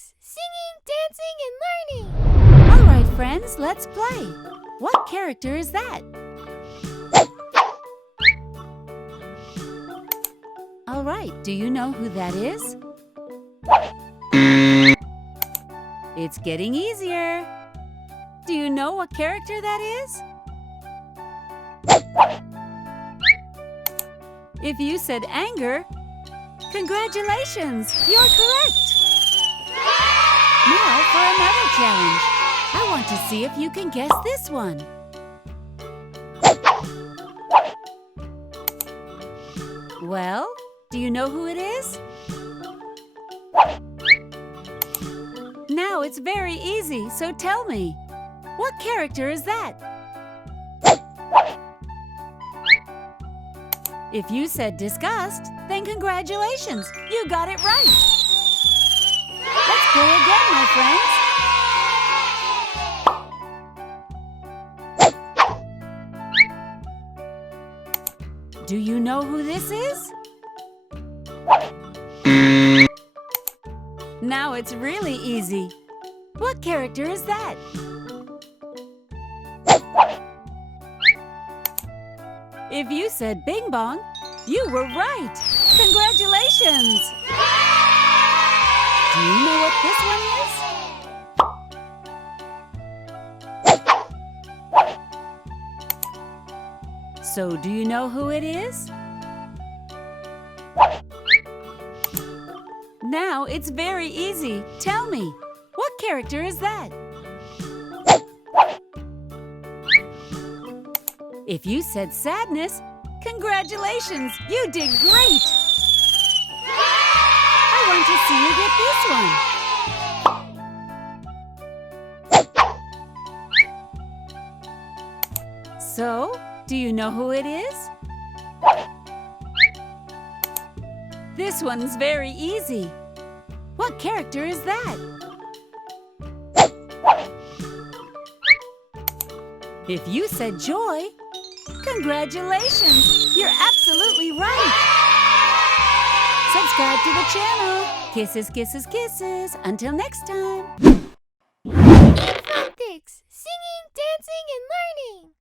Infantix, singing, dancing, and learning. All right, friends, let's play. What character is that? All right, do you know who that is? It's getting easier. Do you know what character that is? If you said anger, congratulations, you're correct. Now for another challenge. I want to see if you can guess this one. Well, do you know who it is? Now it's very easy, so tell me. What character is that? If you said disgust, then congratulations, you got it right. Let's play again, my friends. Do you know who this is? Now it's really easy. What character is that? If you said Bing Bong, you were right. Congratulations! Do you know what this one is? So, do you know who it is? Now it's very easy. Tell me, what character is that? If you said sadness, congratulations, you did great! I want to see you get this one. So, do you know who it is? This one's very easy. What character is that? If you said joy, congratulations! You're absolutely right! Subscribe to the channel. Kisses, kisses, kisses. Until next time. Infantix, singing, dancing, and learning.